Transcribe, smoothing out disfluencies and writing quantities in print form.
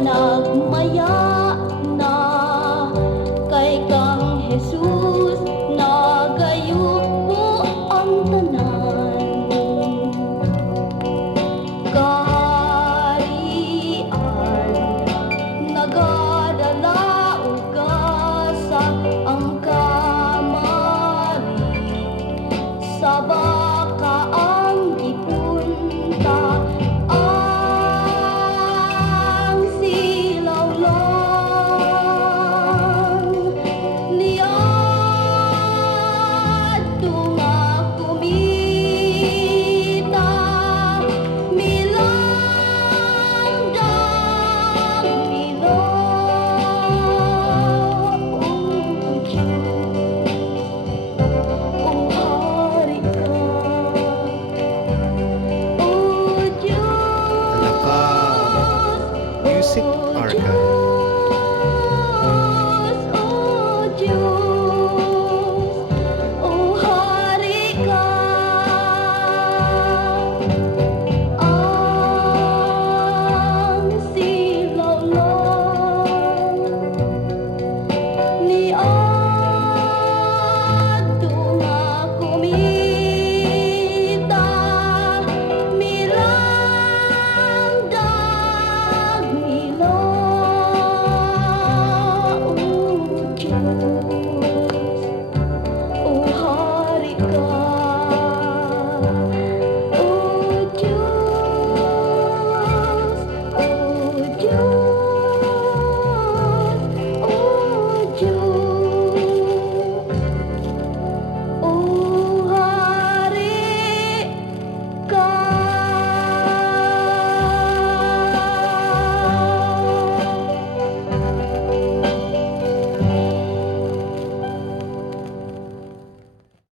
nagmaya na kay kang Jesus, nagayup ko ang tanan. Kaharian, nagadala ugasa ang kamari, sa baka ang gipunta, ang silaw lang niadto nga kumita, milandag milaw. O hari ka, o Alaka Diyos, Music o Archive. Diyos.